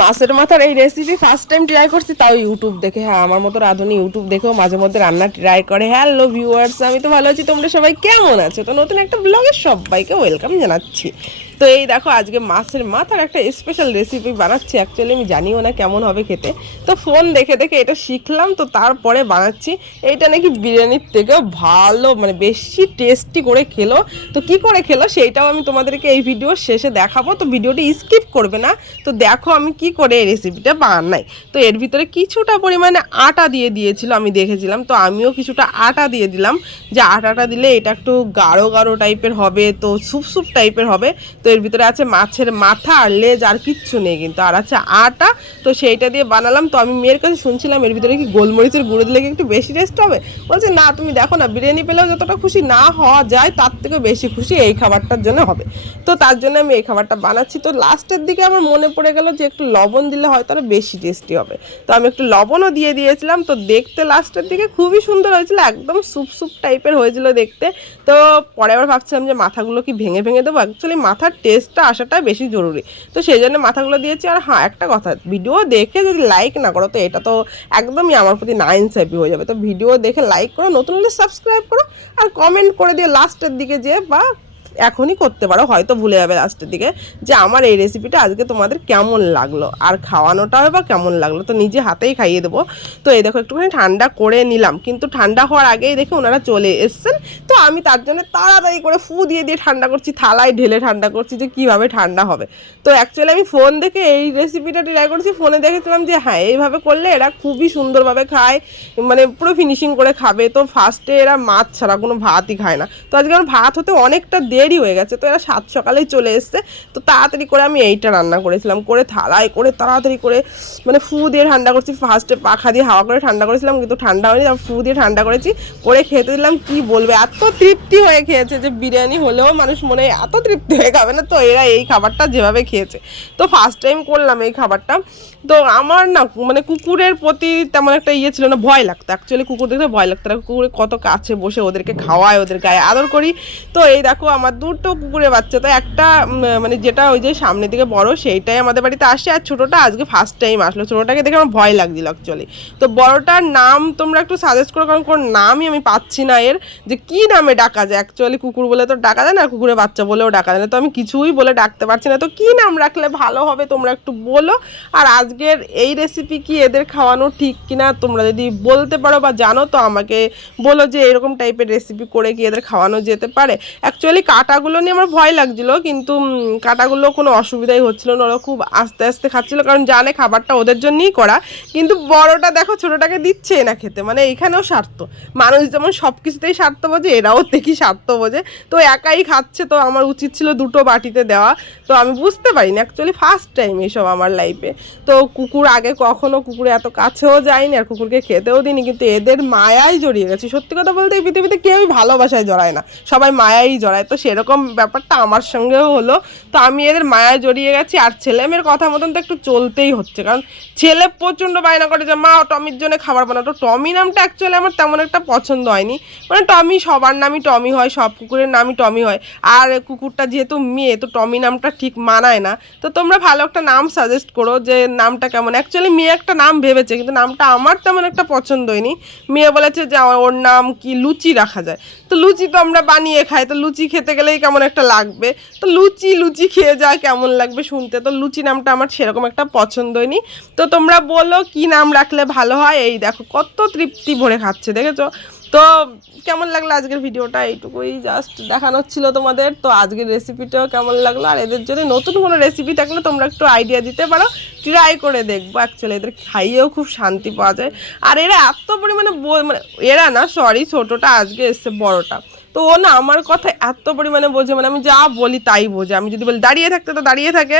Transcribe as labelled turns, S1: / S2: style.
S1: মাছের মাথার এই রেসিপি ফার্স্ট টাইম ট্রাই করছি, তাও ইউটিউব দেখে। হ্যাঁ আমার মতো রাঁধুনি ইউটিউব দেখেও মাঝে মধ্যে রান্না ট্রাই করে। হ্যালো ভিউয়ার্স আমি তো ভালো আছি, তোমরা সবাই কেমন আছো? তো নতুন একটা ব্লগে সবাইকে ওয়েলকাম জানাচ্ছি। তো এই দেখো, আজকে মাছের মাথার একটা স্পেশাল রেসিপি বানাচ্ছি। অ্যাকচুয়ালি আমি জানিও না কেমন হবে খেতে। তো ফোন দেখে দেখে এটা শিখলাম, তো তারপরে বানাচ্ছি। এইটা নাকি বিরিয়ানির থেকেও ভালো মানে বেশি টেস্টি করে খেলো। তো কি করে খেলো, সেইটাও আমি তোমাদেরকে এই ভিডিও শেষে দেখাবো। তো ভিডিওটি স্কিপ করবে না। তো দেখো আমি কি করে এই রেসিপিটা বানাই তো এর ভিতরে কিছুটা পরিমাণে আটা দিয়ে দিয়েছিল, আমি দেখেছিলাম। তো আমিও কিছুটা আটা দিয়ে দিলাম। যে আটাটা দিলে এটা একটু গাঢ় গাঢ় টাইপের হবে, তো সুপ সুপ টাইপের হবে। তো এর ভিতরে আছে মাছের মাথা আর লেজ আর কিচ্ছু নেই কিন্তু। আর আছে আটা, তো সেইটা দিয়ে বানালাম। তো আমি মেয়ের কাছে শুনছিলাম, এর ভিতরে কি গোলমরিচের গুঁড়ো দিলে কি একটু বেশি টেস্ট হবে? বলছে, না, তুমি দেখো না, বিরিয়ানি পেলেও যতটা খুশি না হওয়া যায়, তার থেকে বেশি খুশি এই খাবারটার জন্য হবে। তো তার জন্য আমি এই খাবারটা বানাচ্ছি। তো লাস্টের দিকে আমার মনে পড়ে গেল যে একটু লবণ দিলে হয়তো আরও বেশি টেস্টি হবে। তো আমি একটু লবণও দিয়ে দিয়েছিলাম, তো দেখতে লাস্টের দিকে খুবই সুন্দর হয়েছিল, একদম সুপ সুপ টাইপের হয়েছিল দেখতে। তো পরে আবার ভাবছিলাম যে মাথাগুলো কি ভেঙে ভেঙে দেবো? অ্যাকচুয়ালি মাথার টেস্টটা আসাটা বেশি জরুরি। তো সেই জন্য মাথাগুলো দিয়েছি, আর হ্যাঁ একটা কথা ভিডিও দেখে যদি লাইক না করো, তো এটা তো একদমই আমার প্রতি না ইনসাইপি হয়ে যাবে। তো ভিডিও দেখে লাইক করো, নতুন হলে সাবস্ক্রাইব করো, আর কমেন্ট করে দিও লাস্টের দিকে যে বা এখনই করতে পারো, হয়তো ভুলে যাবে লাস্টের দিকে, যে আমার এই রেসিপিটা আজকে তোমাদের কেমন লাগল? আর খাওয়ানোটাও বা কেমন লাগল? তো নিজে হাতেই খাইয়ে দেবো। তো এই দেখো, একটুখানি ঠান্ডা করে নিলাম, কিন্তু ঠান্ডা হওয়ার আগেই দেখে ওনারা চলে এসছেন। তো আমি তার জন্য তাড়াতাড়ি করে ফু দিয়ে দিয়ে ঠান্ডা করছি, থালায় ঢেলে ঠান্ডা করছি যে কীভাবে ঠান্ডা হবে। তো অ্যাকচুয়ালি আমি ফোন দেখে এই রেসিপিটা ট্রাই করছি ফোনে দেখেছিলাম যে হ্যাঁ এইভাবে করলে এরা খুবই সুন্দরভাবে খায় মানে পুরো ফিনিশিং করে খাবে। তো ফার্স্টে এরা মাছ ছাড়া কোনো ভাতই খায় না। তো আজকে আমার ভাত হতে অনেকটা দেরি হয়ে গেছে, তো এরা সাত সকালেই চলে এসছে। তো তাড়াতাড়ি করে আমি এইটা রান্না করেছিলাম, করে থালায় করে তাড়াতাড়ি করে মানে ফু দিয়ে ঠান্ডা করছি ফার্স্টে পাখা দিয়ে হাওয়া করে ঠান্ডা করেছিলাম, কিন্তু ঠান্ডা হয়নি, তারপর ফু দিয়ে ঠান্ডা করেছি, করে খেতে দিলাম, কি বলবে, এত তৃপ্তি হয়ে খেয়েছে যে বিরিয়ানি হলেও মানুষ মনে হয় এত তৃপ্তি হয়ে খাবে না, তো এরা এই খাবারটা যেভাবে খেয়েছে। তো ফার্স্ট টাইম করলাম এই খাবারটা, তো আমার না মানে কুকুরের প্রতি তেমন একটা ইয়ে ছিল না, ভয় লাগতো। অ্যাকচুয়ালি কুকুর দেখলে ভয় লাগতো কুকুরে কত কাছে বসে ওদেরকে খাওয়ায়, ওদের গায়ে আদর করি। তো এই দেখো আমার দুটো কুকুরের বাচ্চা তো একটা মানে যেটা ওই যে সামনের দিকে বড়, সেইটাই আমাদের বাড়িতে আসে। আর ছোটোটা আজকে ফার্স্ট টাইম আসলো। ছোটোটাকে দেখে আমার ভয় লাগছিল অ্যাকচুয়ালি তো বড়টার নাম তোমরা একটু সাজেস্ট করো, কারণ কোনো নামই আমি পাচ্ছি না এর। যে কি নামে ডাকা যায়? অ্যাকচুয়ালি কুকুর বলে তো ডাকা যায় না কুকুরের বাচ্চা বলেও ডাকা যায় না। তো আমি কিছুই বলে ডাকতে পারছি না। তো কি নাম রাখলে ভালো হবে তোমরা একটু বলো। আর আজকের এই রেসিপি কি এদের খাওয়ানো ঠিক কিনা তোমরা যদি বলতে পারো বা জানো, তো আমাকে বলো যে এরকম টাইপের রেসিপি করে কি এদের খাওয়ানো যেতে পারে। অ্যাকচুয়ালি কাটাগুলো নিয়ে আমার ভয় লাগছিল, কিন্তু কাটাগুলো কোনো অসুবিধাই হচ্ছিল না। ওরা খুব আস্তে আস্তে খাচ্ছিল, কারণ জানে খাবারটা ওদের জন্যই করা। কিন্তু বড়টা দেখো, ছোটোটাকে দিচ্ছে না খেতে মানে এখানেও স্বার্থ। মানুষ যেমন সব কিছুতেই স্বার্থ বোঝে, এরাও দেখি স্বার্থ বোঝে। তো একাই খাচ্ছে, তো আমার উচিত ছিল দুটো বাটিতে দেওয়া। তো আমি বুঝতে পারিনি অ্যাকচুয়ালি ফার্স্ট টাইম এইসব আমার লাইফে তো কুকুর আগে কখনো কুকুরে এত কাছেও যায়নি, আর কুকুরকে খেতেও দিইনি, কিন্তু এদের মায়ায় জড়িয়ে গেছে। সত্যি কথা বলতে এই পৃথিবীতে কেউই ভালোবাসায় জড়ায় না, সবাই মায়াই জড়ায়। তো সেরকম ব্যাপারটা আমার সঙ্গেও হলো। তো আমি এদের মায়ায় জড়িয়ে গেছি আর ছেলে মেয়ের কথা মতন তো একটু চলতেই হচ্ছে। কারণ ছেলে প্রচণ্ড বায়না করে যে, মা, টমির জন্য খাবার বানাও। তো টমি নামটা অ্যাকচুয়ালি আমার তেমন একটা পছন্দ হয়নি। মানে টমি সবার নামই টমি হয়, সব কুকুরের নামই টমি হয়। আর কুকুরটা যেহেতু মেয়ে, তো টমি নামটা ঠিক মানায় না। তো তোমরা ভালো একটা নাম সাজেস্ট করো যে, নামটা কেমন। অ্যাকচুয়ালি মেয়ে একটা নাম ভেবেছে, কিন্তু নামটা আমার তেমন একটা পছন্দ হয়নি। মেয়ে বলেছে যে ওর নাম কি? লুচি রাখা যায়। তো লুচি তো আমরা বানিয়ে খাই, তো লুচি খেতে গেলেই কেমন একটা লাগবে। তো লুচি লুচি খেয়ে যা কেমন লাগবে শুনতে। তো লুচি নামটা আমার সেরকম একটা পছন্দ হয়নি তো তোমরা বলো কি নাম রাখলে ভালো হয়? এই দেখো কত তৃপ্তি ভরে খাচ্ছে, দেখেছ? তো কেমন লাগল আজকের ভিডিওটা? এইটুকুই জাস্ট দেখানো ছিল তোমাদের। তো আজকের রেসিপিটাও কেমন লাগল? আর এদের যদি নতুন কোনো রেসিপি থাকলে তোমরা একটু আইডিয়া দিতে পারো। ট্রাই করে দেখব। অ্যাকচুয়ালি এদের খাইয়েও খুব শান্তি পাওয়া যায়। আর এরা এত পরিমাণে মানে এরা না সরি ছোটোটা, আজকে এসছে বড়টা। তো ও না আমার কথা এত পরিমাণে বোঝে মানে আমি যা বলি তাই বোঝে। আমি যদি বলি, দাঁড়িয়ে থাকতে তো দাঁড়িয়ে থাকে।